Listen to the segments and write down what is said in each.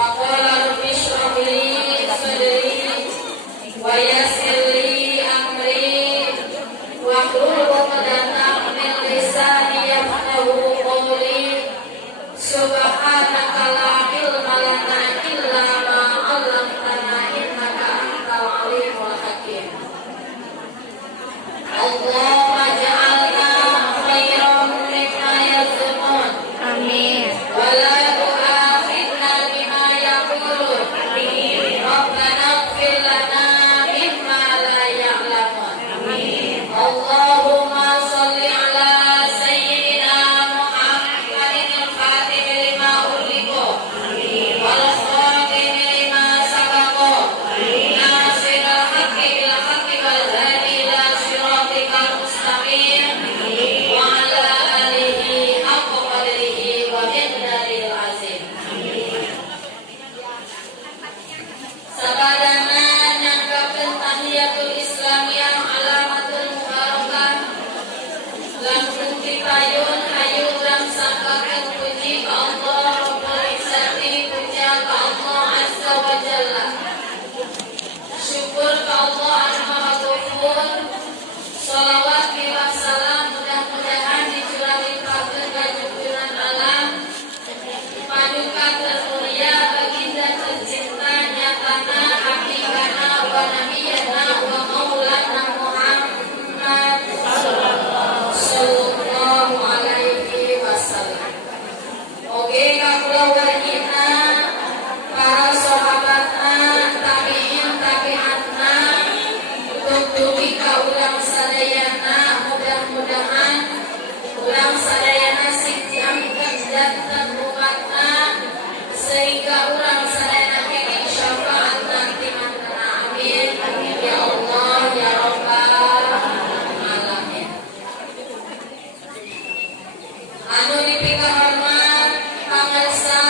Faqala rabbi shrah li sadri wa yassir li amri wahlul 'uqdatam min lisani yafqahu qawli subhanaka la ilma lana illa ma 'allamtana innaka antal alimul hakim. Allahumma ja'alna khairan mimma yazunun. Amin. Wa la tu'akhidna bima yaqulun. Rabbana ighfir lana mimma la ya'lamun. Allahumma shalli ala sayyidina Muhammadin al-fatih lima ughliqa wal khatim lima sabaqa nasiril haqqi bil haqqi wal hadi ila siratikal mustaqim wa ala alihi haqqa qadrihi wa miqdaril azim. Sabadana nyangkakeun tahiyatul islamiyah alamatul mubarakah langsung dipayun ayu dan sangkakeun puji ka Allah Rabbul Izzati, puja ka Allah Azza wa Jalla, syukur ka Allah Al-Maha Ghafur, sholawat wa salam mudah-mudahan dicurahkan ka junjungan alam paduka termulia baginda tercinta nyatana habibana wa nabiyana wa maulana Muhammad sallallahu alaihi wasallam. Oke kakeluargina, para sahabatna, tabi'in tabi'atna, untuk dugi ka urang sadayana, mudah-mudahan urang sadayana sing diangkat janten umatna sehingga urang sadayana kenging syafaat nanti mantena. Amin. Ya Allah ya Rabbal alamin. Anu dipika hormat pangarsa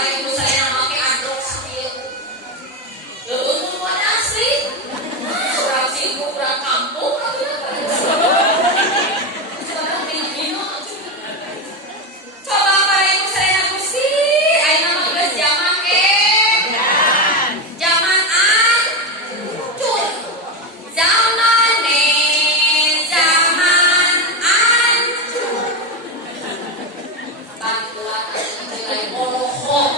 ibu saya make androk sakieu. Leuweung mun asli. Urang sibuk urang kampung tapi sekarang begini. Coba para ibu saya Gusti, ayeuna mah geus zaman zaman ancur. Zaman ancur. Bantuan mulai molokhok.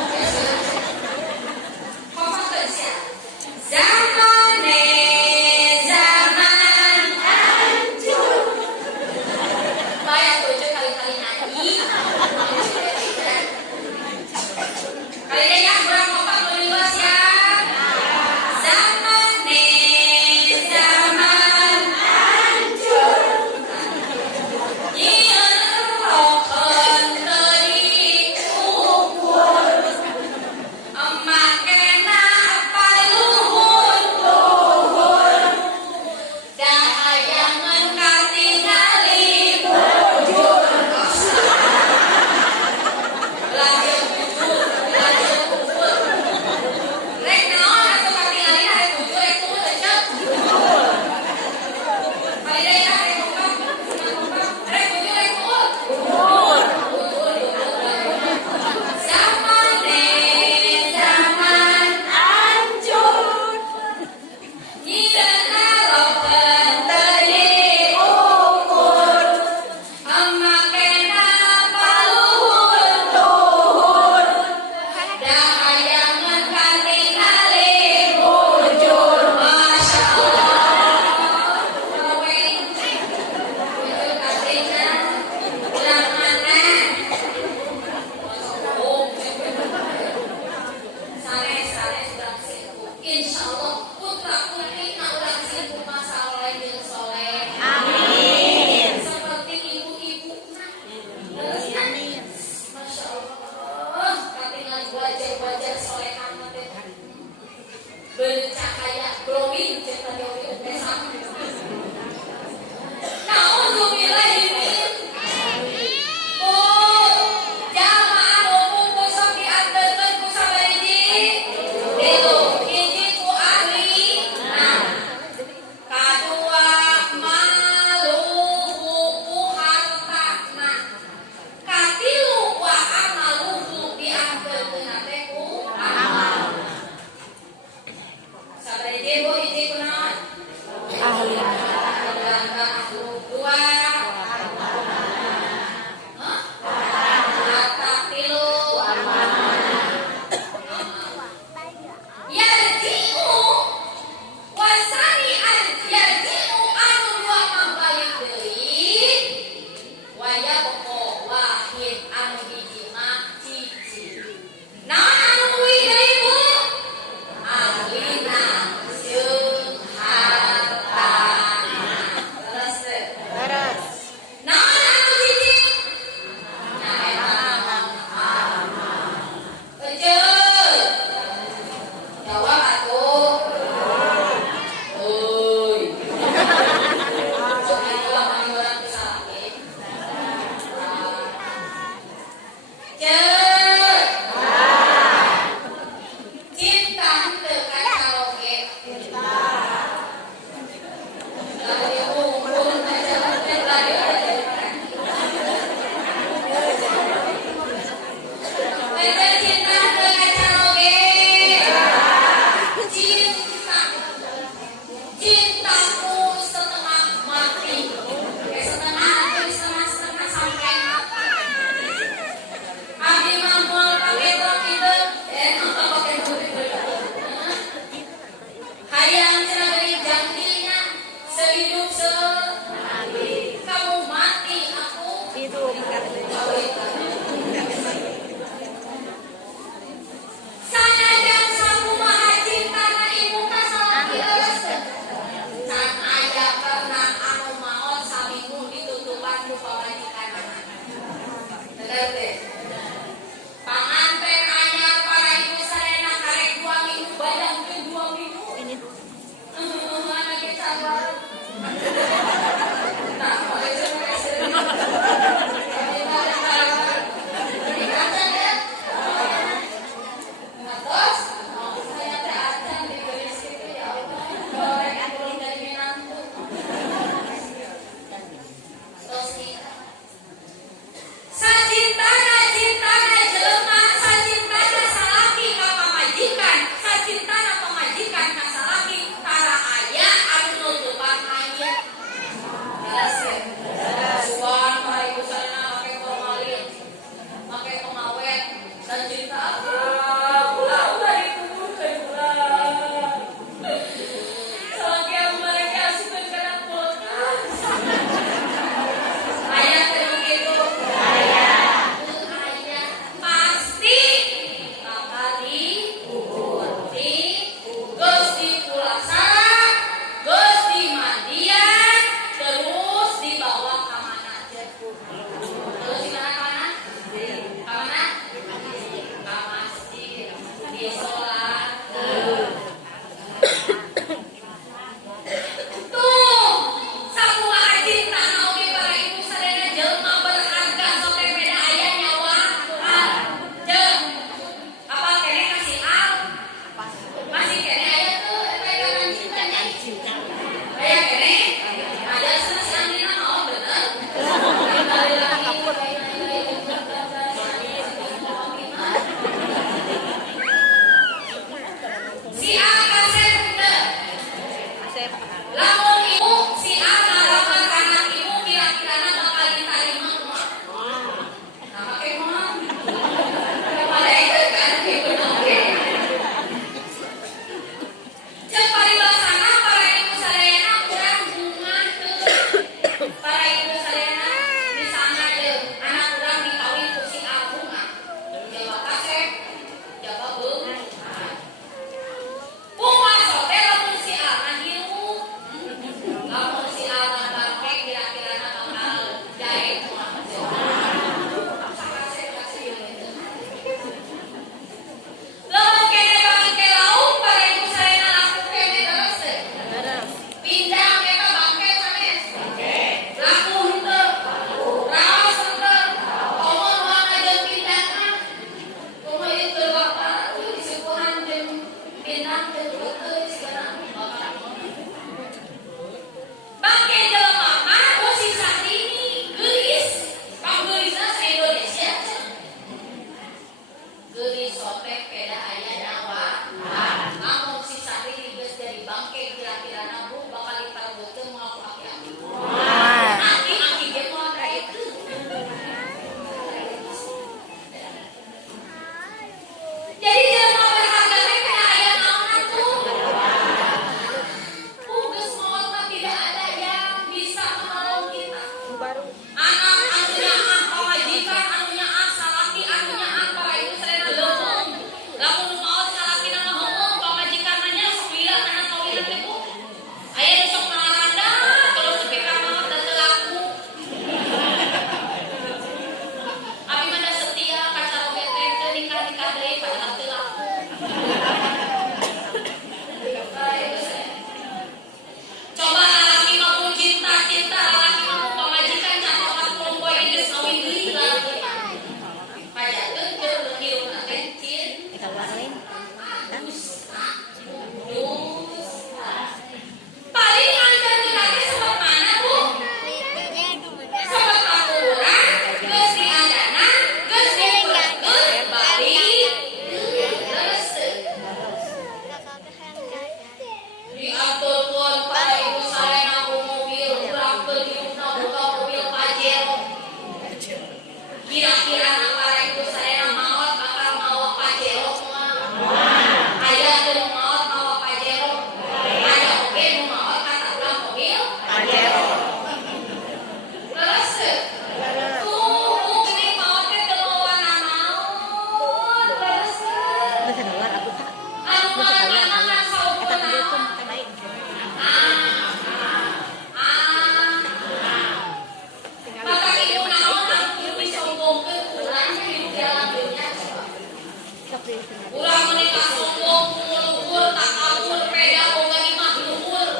Urang menikah sombong, luhur, takabur, peda, boga imah luhur.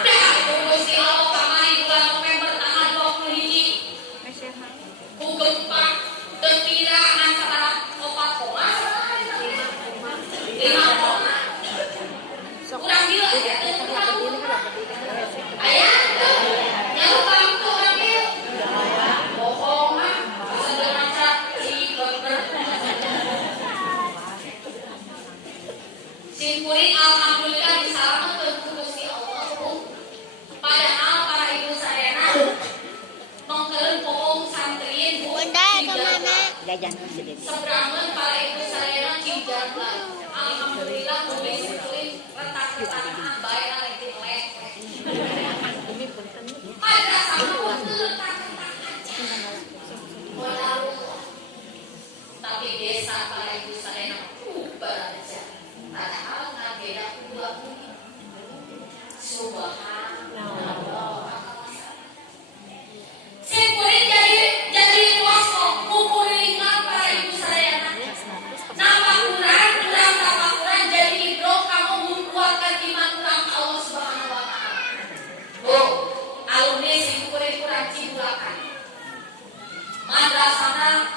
Dah itu Gusti Allah kamari bulan November tanggal 21. Ku gempa teu pira ngan sabaraha 4,5. Urang dieu aya teu tahu. Aya teu. Nyaho kamu urang dieu. Bohong mah. Sadeu maca si dokter. Simpuring alhamdulillah disalametkeun ku Gusti Allah. Padahal para ibu sadayana mongkeun pohong santrien Bu. Jajan sedikit. Seberangan para ibu sadayana kijatlah. Alhamdulillah mulai simpuring retak-retakan bae ari di lek. Madrasah punten retak-retakan. Tapi desa para ibu sadayana bubar aja. Padahal ngabeda dua bumi. Subhanallah. Simpuring jadi posko kukuringan para ibu sadayana. Nama kurang tapakuran jadi hidro kamu membuatkan iman kurang Allah Subhanahu wa taala. Oh, alumni simpuring kurang cibulakan. Madrasahna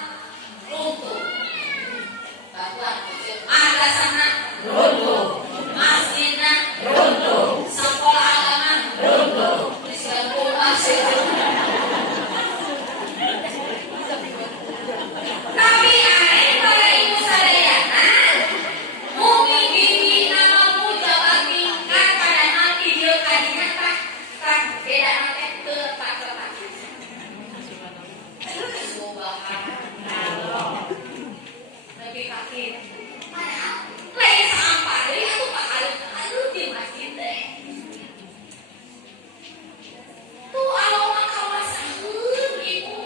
runtuh. Bahwa madrasahna runtuh. Masjidna runtuh. Sekolah agama runtuh. Disebut masjid. Tapi aneh para ibu sadayana mungkin bibi namamu jabat tingkat padahal video kadinya tak beda nanti tepat. Subhanallah. Lebih kaki. Padahal lain sampah dari aku pahalun di masjid deh. Tuh aloma kawasan ibu.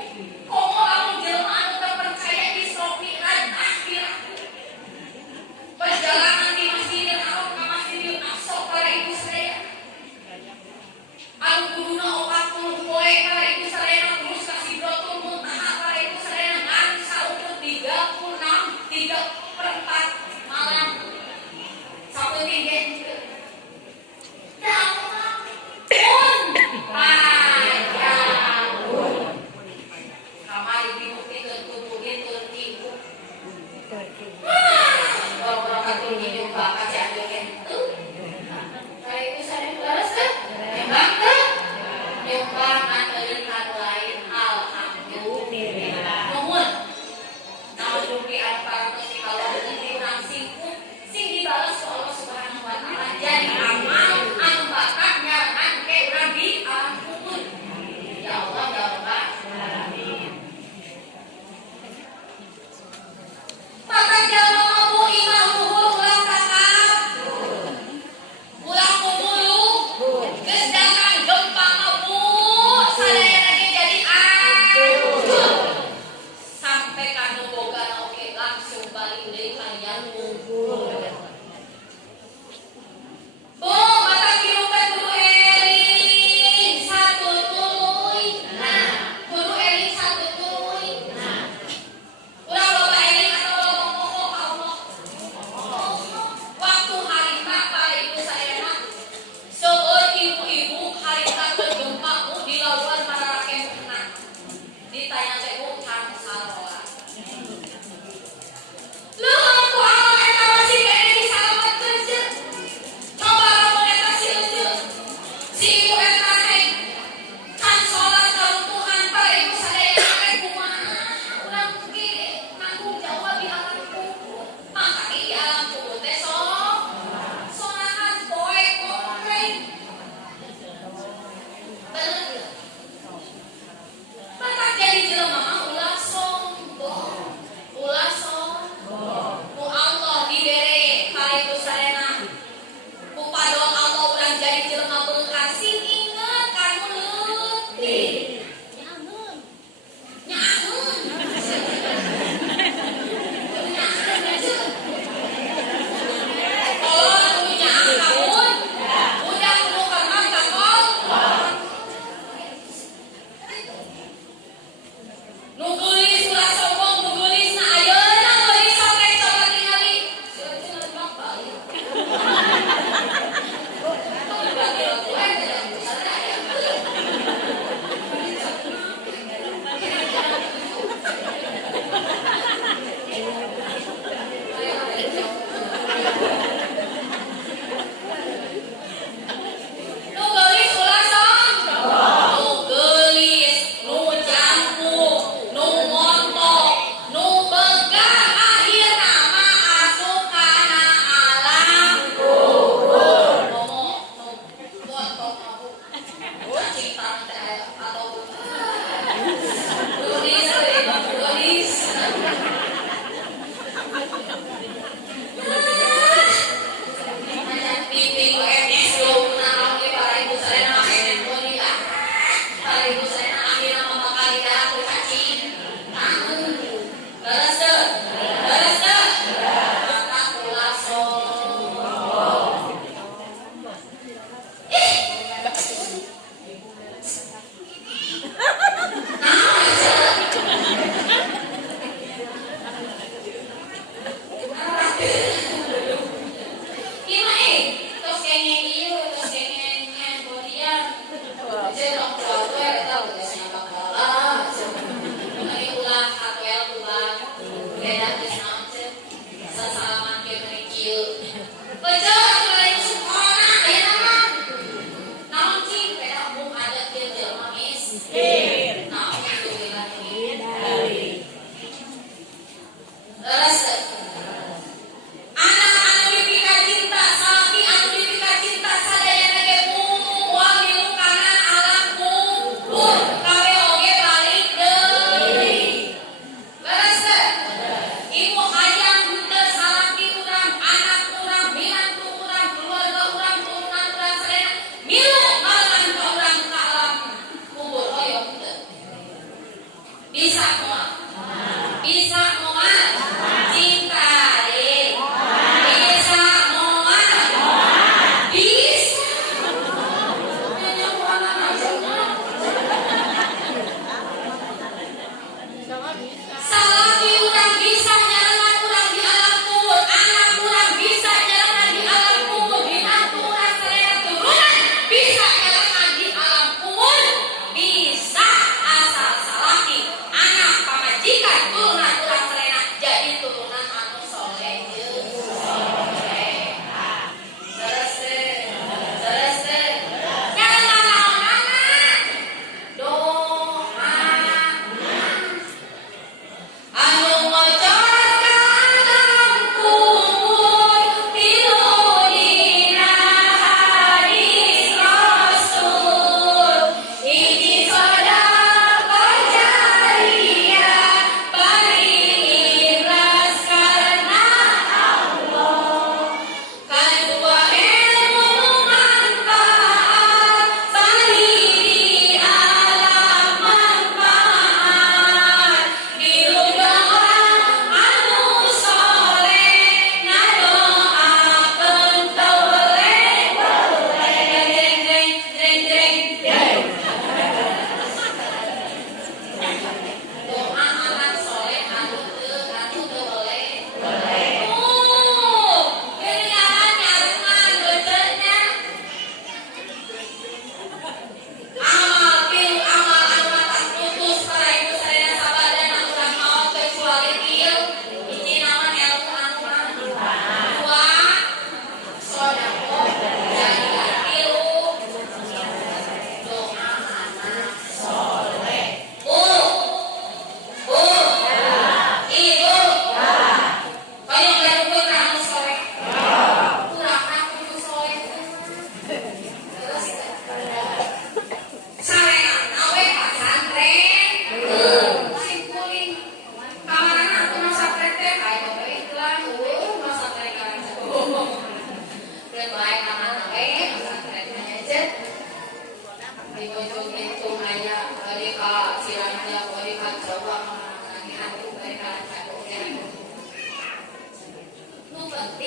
Komo kamu jelema anu terpercaya di sopiran akhirat. Perjalanan di Masjidil Haram ke Masjidil Aqsa para ibu sadayana. Anu kuduna 40 poe para ibu sadayana terus ka Sidratul Muntaha para ibu sadayana ngan saukur 36 3/4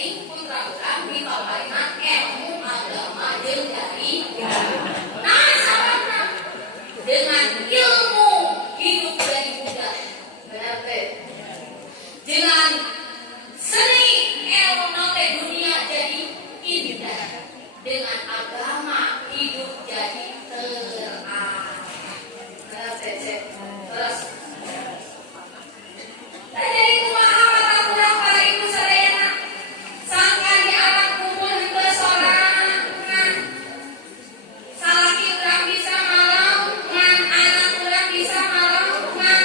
penting putra urang dipaparingan ilmu agama jeung dari nah sababna dengan ilmu hidup jadi budak benar teh dengan seni ilmu teh dunia jadi indah dengan agama hidup jadi terarah benar teh terus jadi kumaha mata kurang para ibu sadayana sangkan di anak kumpul henteu sorangan salaki urang bisa malaungan anak urang bisa malaungan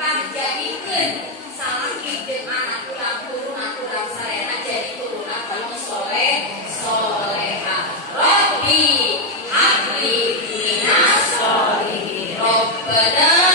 tah jadikeun salaki jeung anak urang turunan urang sadayana jadi turunan anu soleh soleha Rabbi habli minas sholihin Rabbana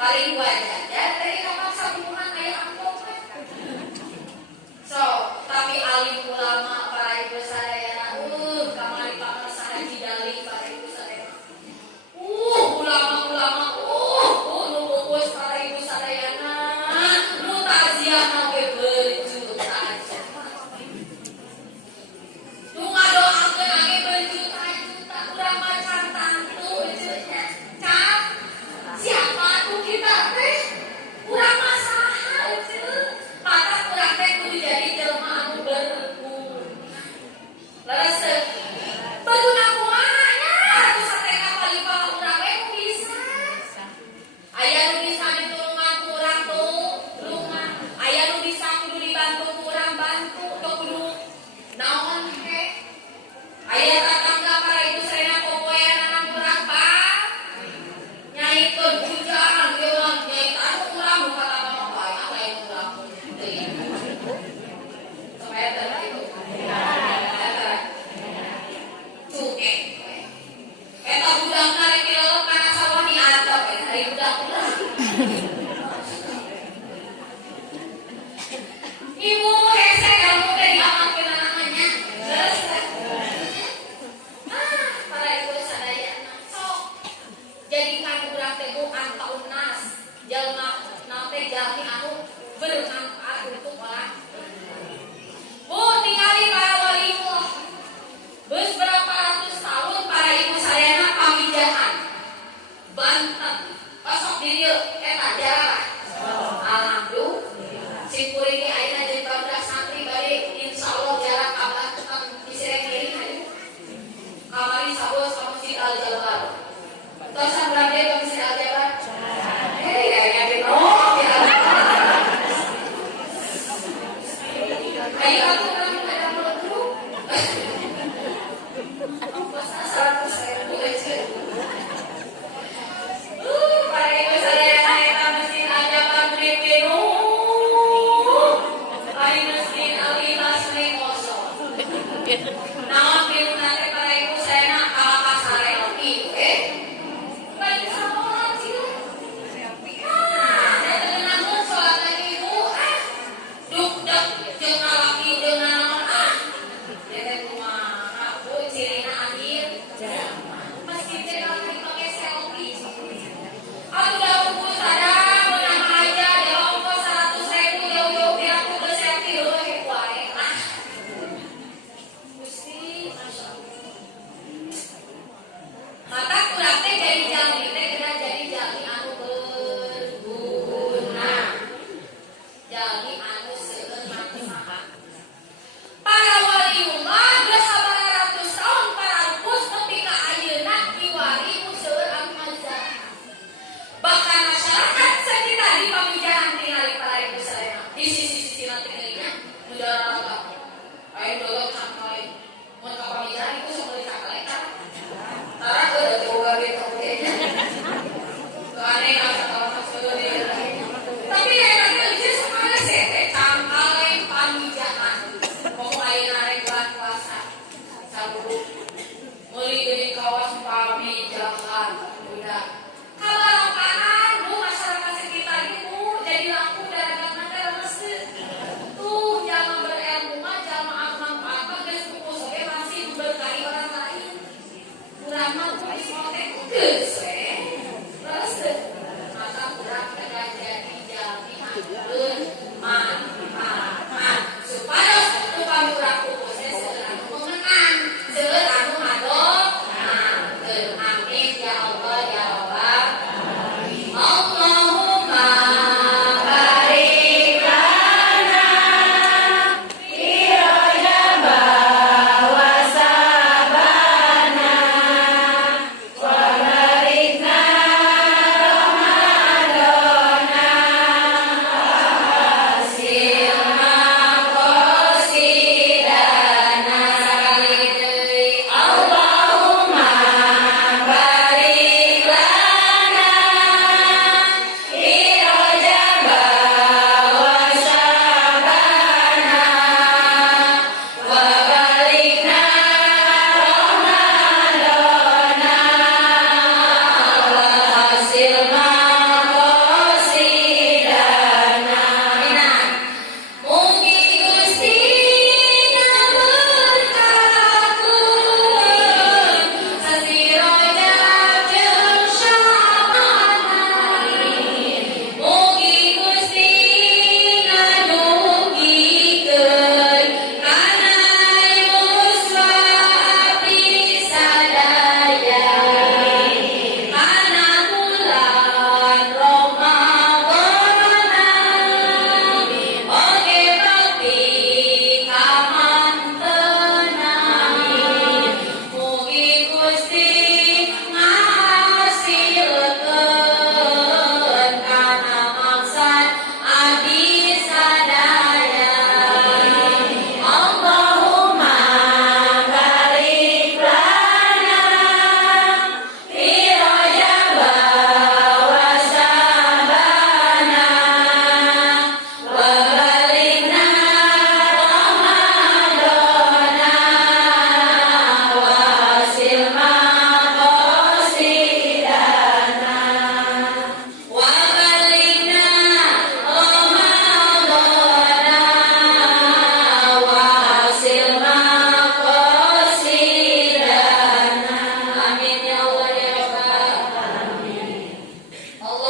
paling wajar Ibu hese kamu teh diamalkeun anaknya. Para ibu sadaya sok jadikan urang teh bu antaun nas jalma naon teh jalmi anu bermanfaat untuk orang. Bu tinggali para waliullah. Geus berapa ratus tahun para ibu sadayana pamijahan. Banten pasok di dieu eta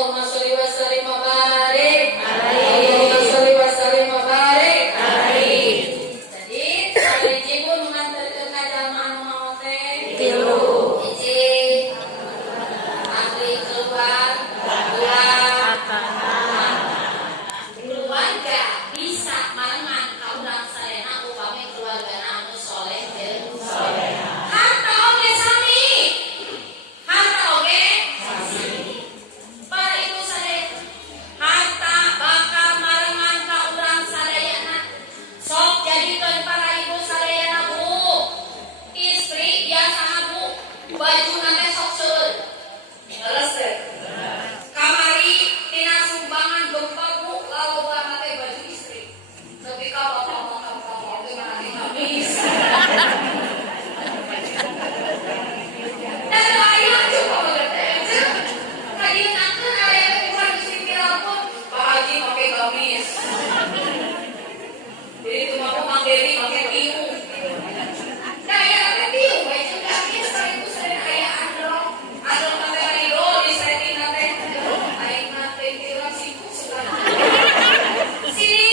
Allahumma sholli wa sallim wa barik Allahumma sholli wa sallim wa barik Jadi saliji pun mengantarkan kajaman anu maot teh 3 hiji ahli keluar keluarga bisa marengan kaurang sadayana upami keluargana anu soleh jeung soleha harta oge sami para ibu sadayana harta bakal marengan kaurang sadayana sok jadikeun para ibu sadayana bu istri biasa bu baju nate sok seueur leres teh kamari tina sumbangan gempa bu lalu banget teh baju istri tapi ka bapak teh mana habis dan aya coba banget teh kadieun aya kurang istri telepon Pak Haji pakai gamis jadi cuma aku Mang Dewi pakai tiung nah ya pakai tiung baju gamis kalau ibu saya aya androk nate rido di setting nate aing nate kira sibuk sekali sini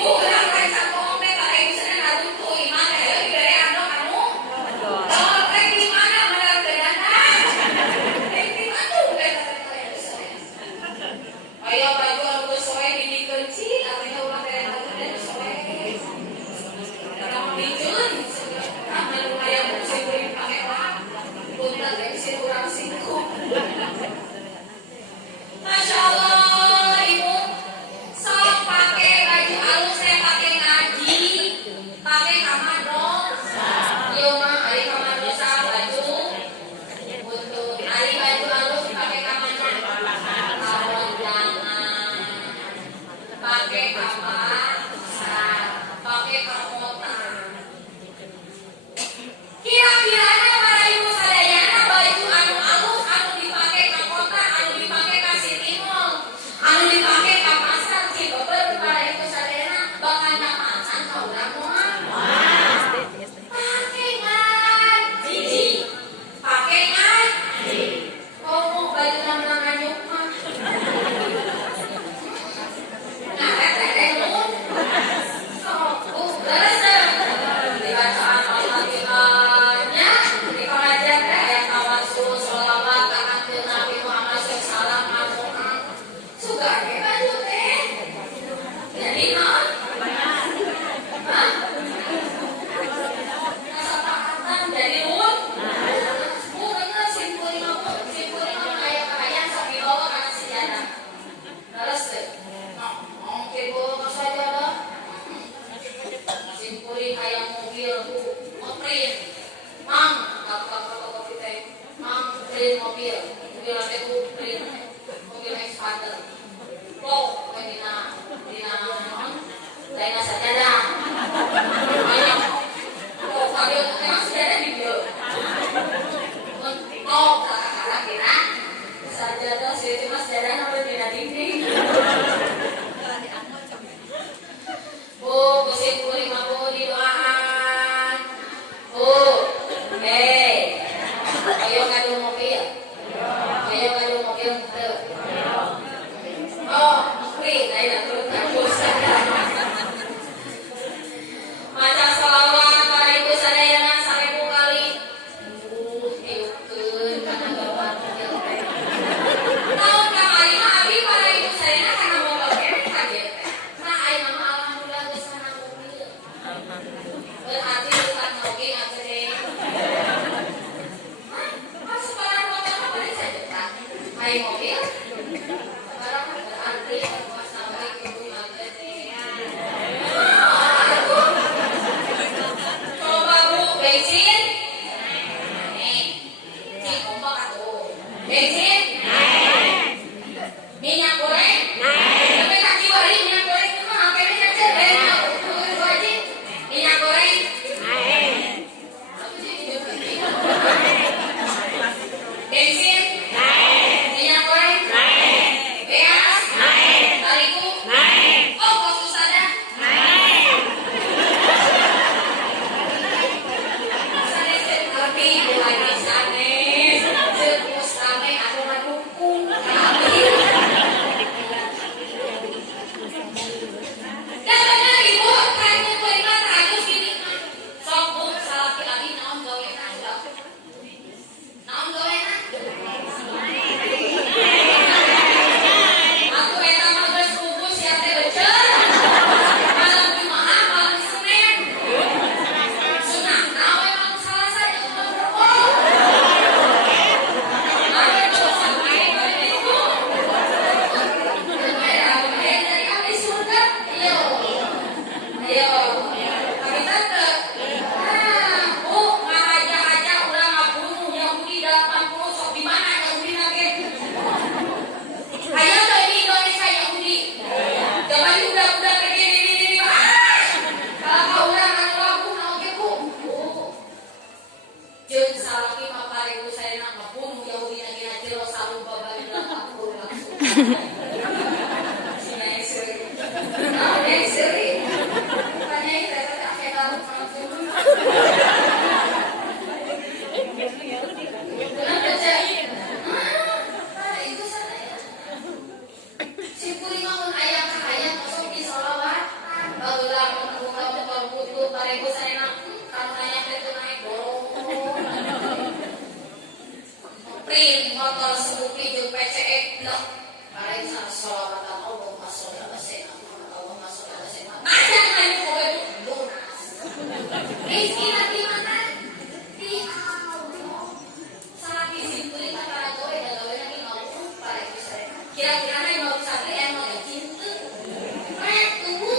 bu urang raca ngomong teh ka ibu sana ngaruntu iman teh aya dibere androk anu oh teh di mana bener teh teh di mana teh aya baju anu geus soe didikeun cing artinya urang teh baju teh geus soe Kamu dijeun, kamu lumayan bisa beli pakai lah, punten teh bisa urang singkup. Masya Allah, ibu, sok pakai baju halus teh pakai ngaji, pakai kamadros, yo mah hari kamadros baju, untuk hari baju halus pakai kamadros, kawan jangan pakai apa, pakai kamota. Kira-kira para ibu sadayana baju anu alus anu dipake ka kota anu dipake ka Sitimol anu dipake ka pasar Cibeber para ibu sadayana bakal dapacan ka urang moal pake ngaji pake ngaji ngomong baju nang nganyuk mah ngaret teh nun sok beres dibacaan Al-Fatihahnya di pengajian teh aya tawasul sholawat ka kanjeng Nabi Muhammad sallallahu alaihi wasallam suka ge baju teh jadi naon hah kasepakatan jadi nuhun bu bener simpul 50 aya kahayang sok dibawa kana sejadah terus teh mungkin bawa ka sejadah simpulin hayang mobil bu print mang kopi teh mang print mobil teh bu print mobil expander pok dina naon dina sajadah hayang pok kabel teh sajadah di dieu pok kakak kira sajadah sih cuma sajadah nu dina dinding bu kusim kuring mah bu didoaan bu ayo ngadu mobil teu oh print ayeuna turun ka bus maca shalawat para ibu sadayana 1000 kali diukeun kana gawat mobil teh tahun kamari mah abi para ibu sadayana kana mobil teh kaget teh nah ayeuna mah alhamdulillah geus kana mobil berarti bukan mobil gede masuk barang mobil mah paling sajuta hai mobil barang berarti pas sampai ke rumah gede coba bu bensin nih cik kompak atuh bensin minyak goreng tapi kaki bari minyak goreng itu mah hampir minyak goreng minyak goreng bensin minyak goreng beas tarigu oh kos usada sanes tapi mulai sanes seus rame anu ngadukung motor sebuti jeung PCX blok paling salawatan Allahumma sholli ala sayyidina Allahumma sholli ala sayyidina aja kan kowe lunas rezeki nanti mana di Allah salah disimpulin kata kowe da gawe lagi ngomong paling bisa kira-kira mau sampai yang mau cinta rek tunggu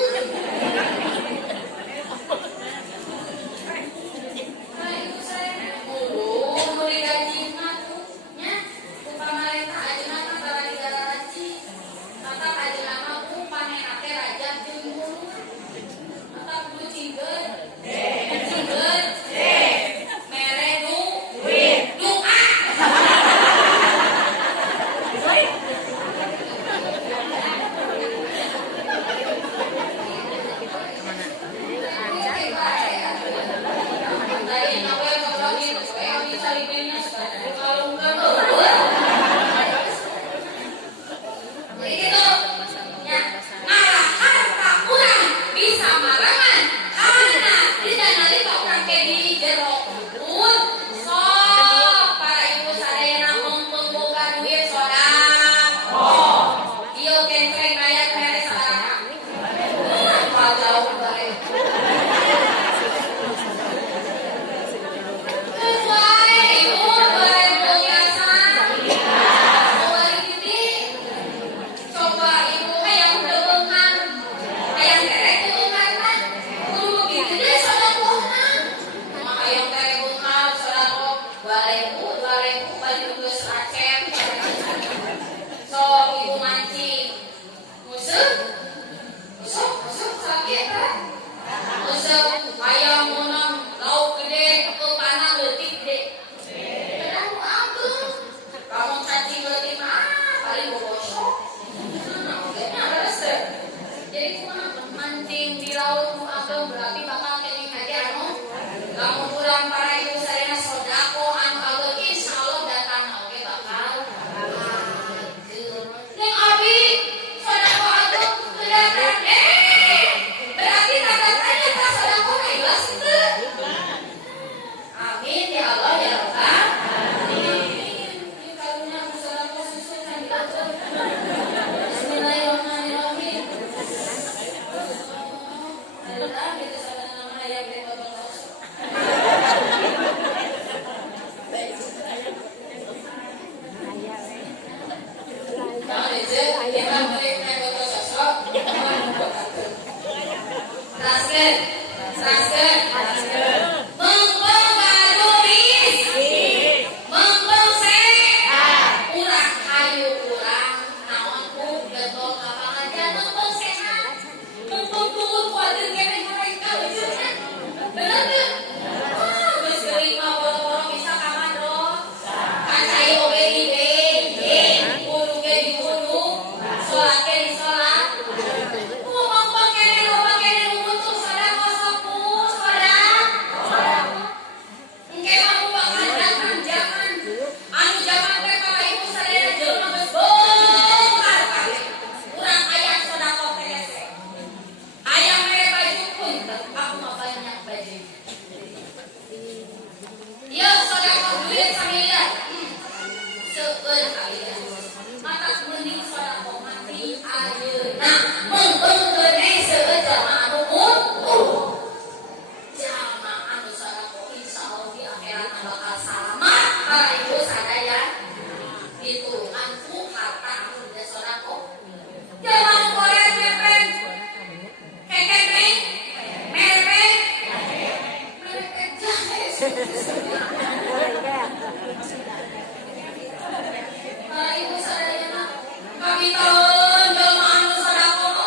kami tahun jelma anu sodako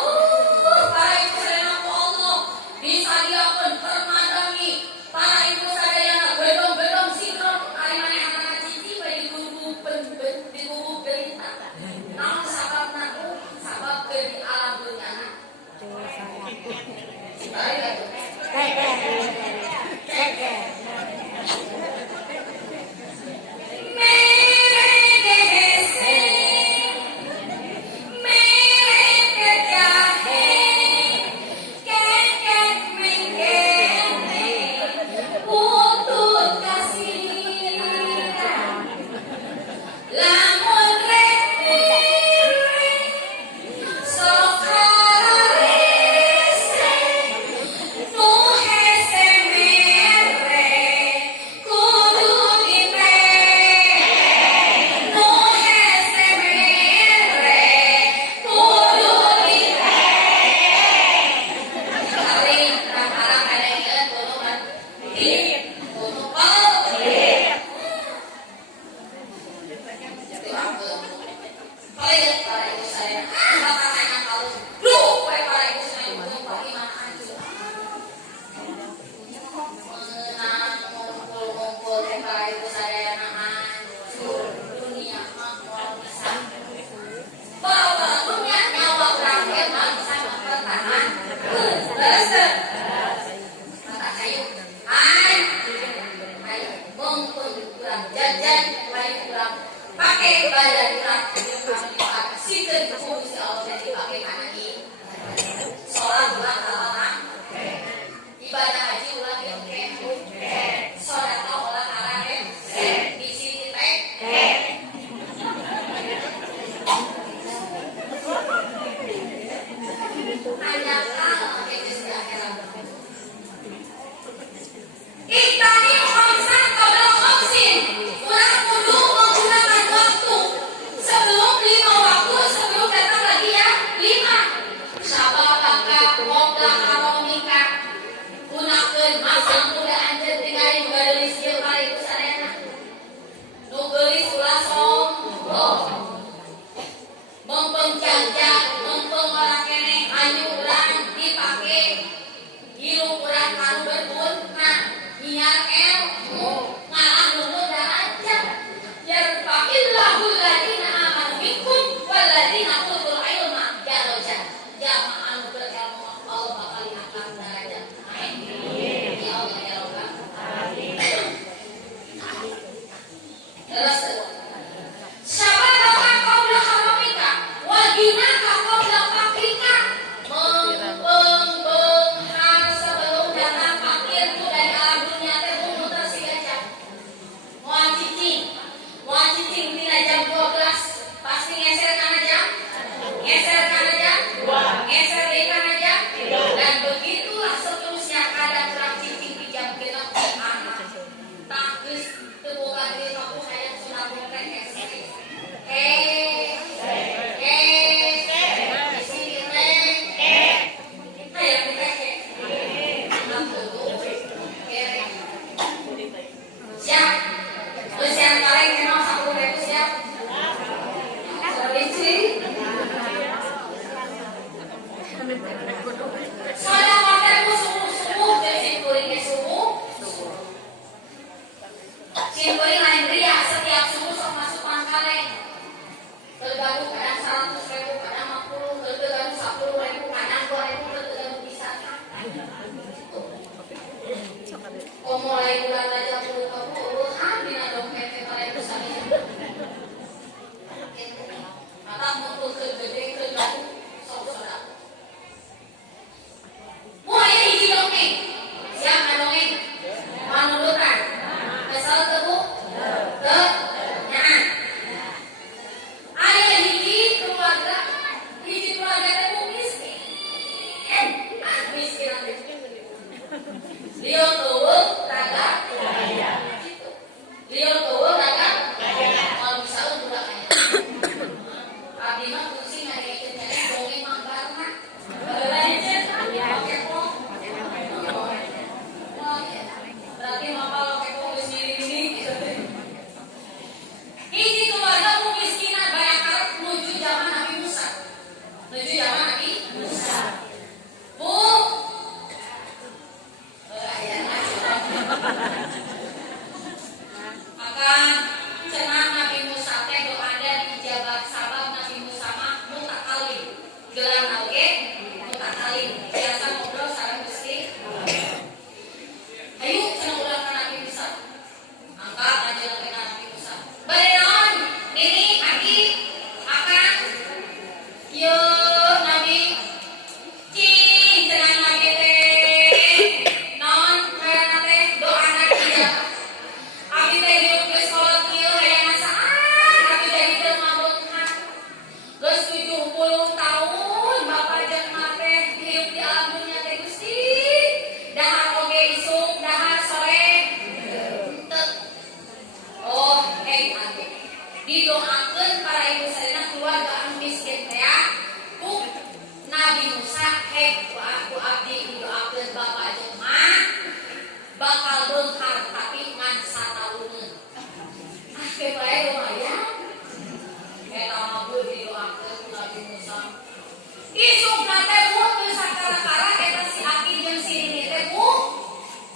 Isuk nate bu geus sakara-kara eta si Aki jeung si Nini teh bu.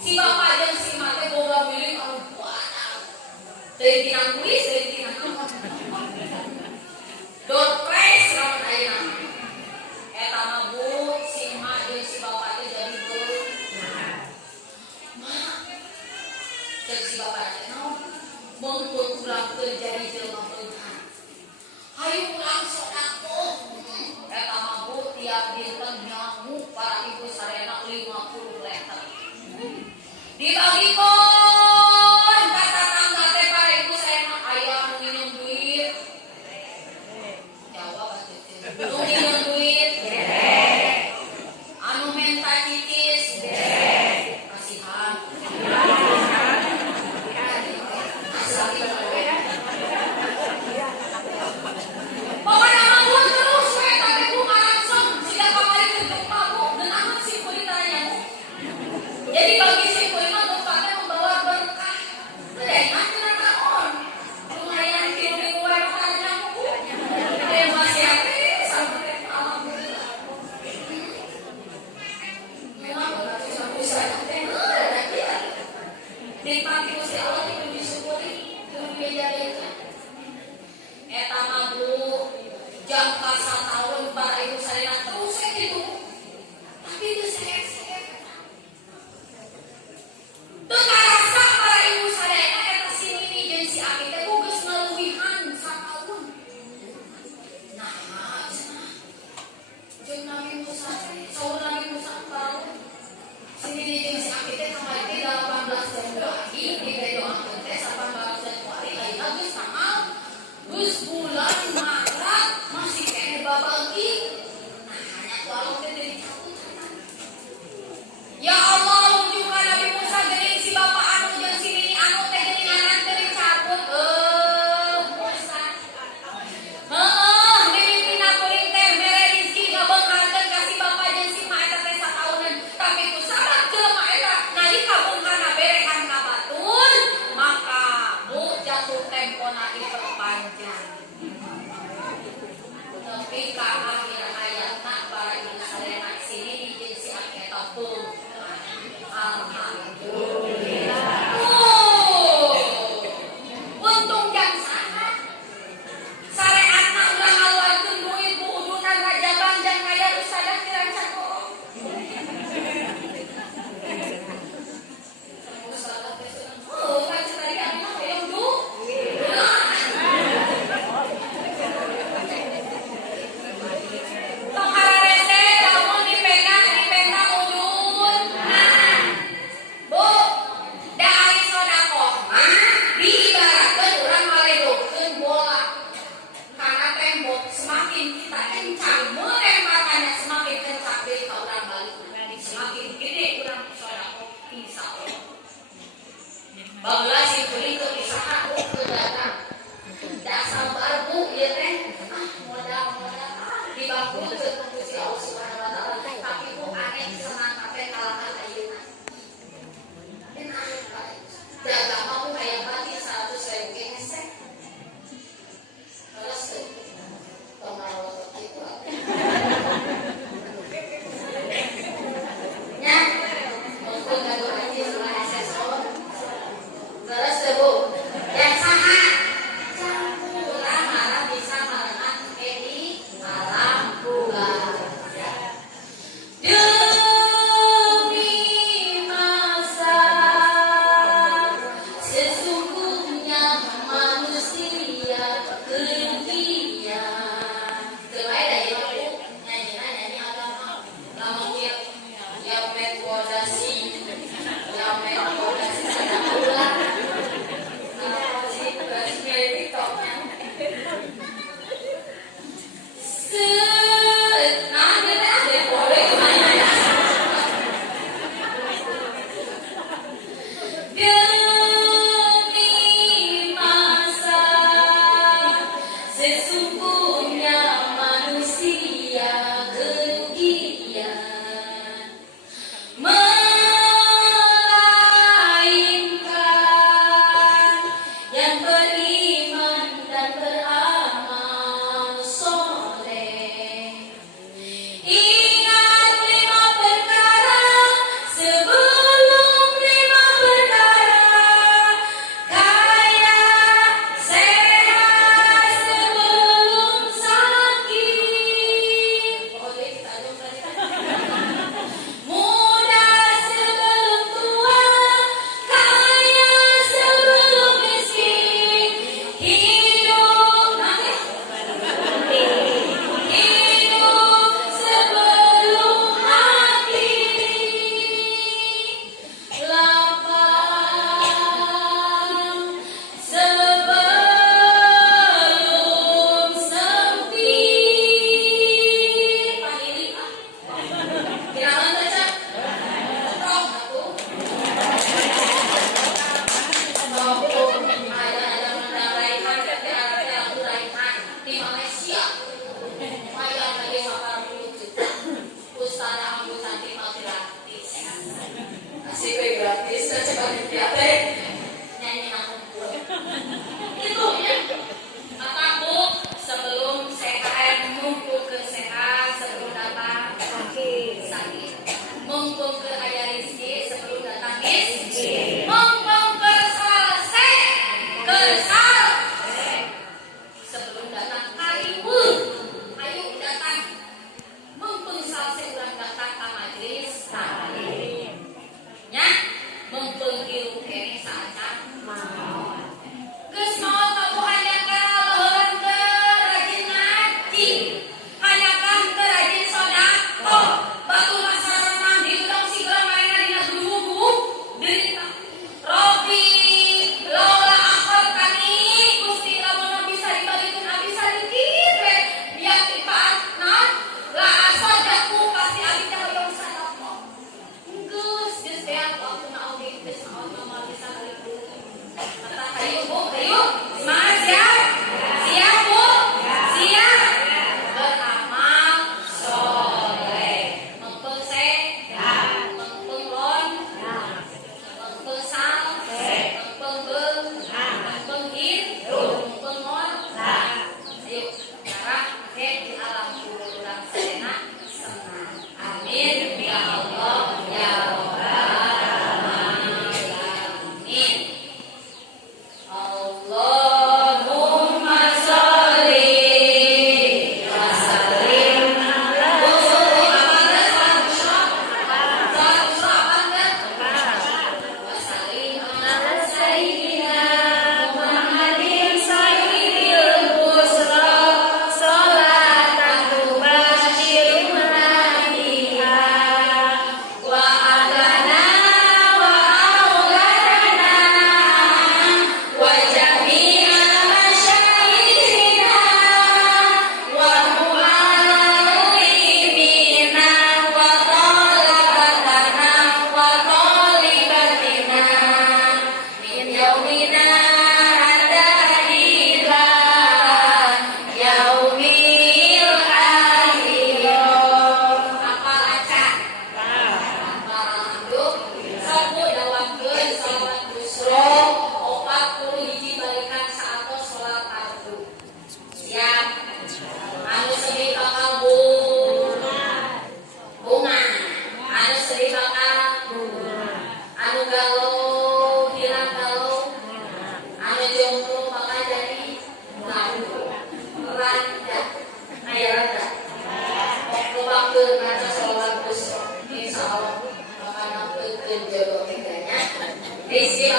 Si Bapak jeung si Mak teh boga milik anu banyak. Teuing tinang kuis, teuing tinang door prize lamun ayeuna. Eta mah bu si Mak jeung si Bapak teh jadi beuh. Mak. Cek si Bapak teh naon? Mengkul urang teu jadi jelema beunghar. Hayu urang sodako. Eta mah bu tiap dinten nyamu para ibu sarena 50 liter. Dibagikeun ka tatangga teh para ibu sarena aya nu nginum duit. Jawab atuh teh. Nu nginum duit? Anu menta cicis? Kasihan. Pokoknya mah terus we tadi bu ngalangsung sida kamari teh gempa bu dan amat si kulit tanya bu. Jadi bagi si kulit mah gempanya membawa berkah. Teu ingat cenah naon. Lumayan kieu minggu wae makannya bu. Teh masih ate sampai alhamdulillah. Memang benar susah-susah teh ada dia. Nikmati Gusti Allah itu disyukuri, kudu dijaga. Eta mah bu jangka 1 tahun para ibu sarena terus gitu. Tapi geus sehat-sehat. Teu ngarasa para ibu sarena eta si Nini jeung si Aki teh geus ngaleuwihan 1 tahun. Nah, cenah. Jeung Nabi Musa teh, saur Nabi Musa tahun. Si Nini jeung si Aki teh kamari teh 18 Januari di doakeun teh 18 Januari ayeuna geus tanggal geus bulan Maret masih kene babagi. Nah, hanya tolong teh dicabut. Ya Allah, juga Nabi Musa geuning si Bapak anu jeung si Nini anu teh geuninganan teh dicabut. Musa. Heeh, mimina kuring teh mere rezeki ngabeungharkeun ka si Bapak jeung si Mak eta teh sataunan. Tapi ku sabab jelema eta nalika beungharna berehan ka batur, maka bu jatuh tempona diperpanjang. Tapi ka akhir hayatna para ibu sarena sini jeung si Aki eta beung. Alhamdulillah. Untung jang saha. Sareatna urang ngaluarkeun duit bu udunan rajabang jang aya rusadah dirancang bohong. Usaha teh seneng. Kan tadi anu hoyong du. Tong hararese lamun dipegang udun. Bu, da ari sodakoh mah diibaratkeun urang ngaledogkeun bola. Karena tembok semakin kita kencang melemparkannya semakin kencang deui ka urang balik. Semakin gede urang sodakoh insyaallah. Bageula si kuring teu pisahan bu teu datang. Da sabar bu ieu teh. Modal dibangkrutkeun ku Gusti Allah Subhanahu wa taala. Tapi bu aneh senang kabeh kalangan ayeuna. Dan aneh bae. Jaga mah bu aya batin 100.000 ge hesek. Terus teh tong ngarotot kitu. Nya, mungkin kado haji sama asesor. Terus teh bu, yang saha? Urang arah bisa marenang di alam bulan.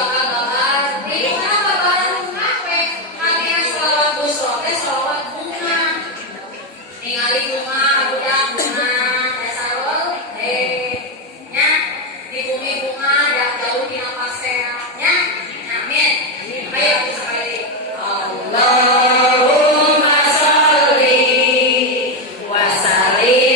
babar di mana babar ngape hanya selawat busro teh selawat bunga ningali bunga budak bunga dasar nya di bumi bunga dak jauh dina pasea nya amin ayo sekali Allahumma shalli wa sallim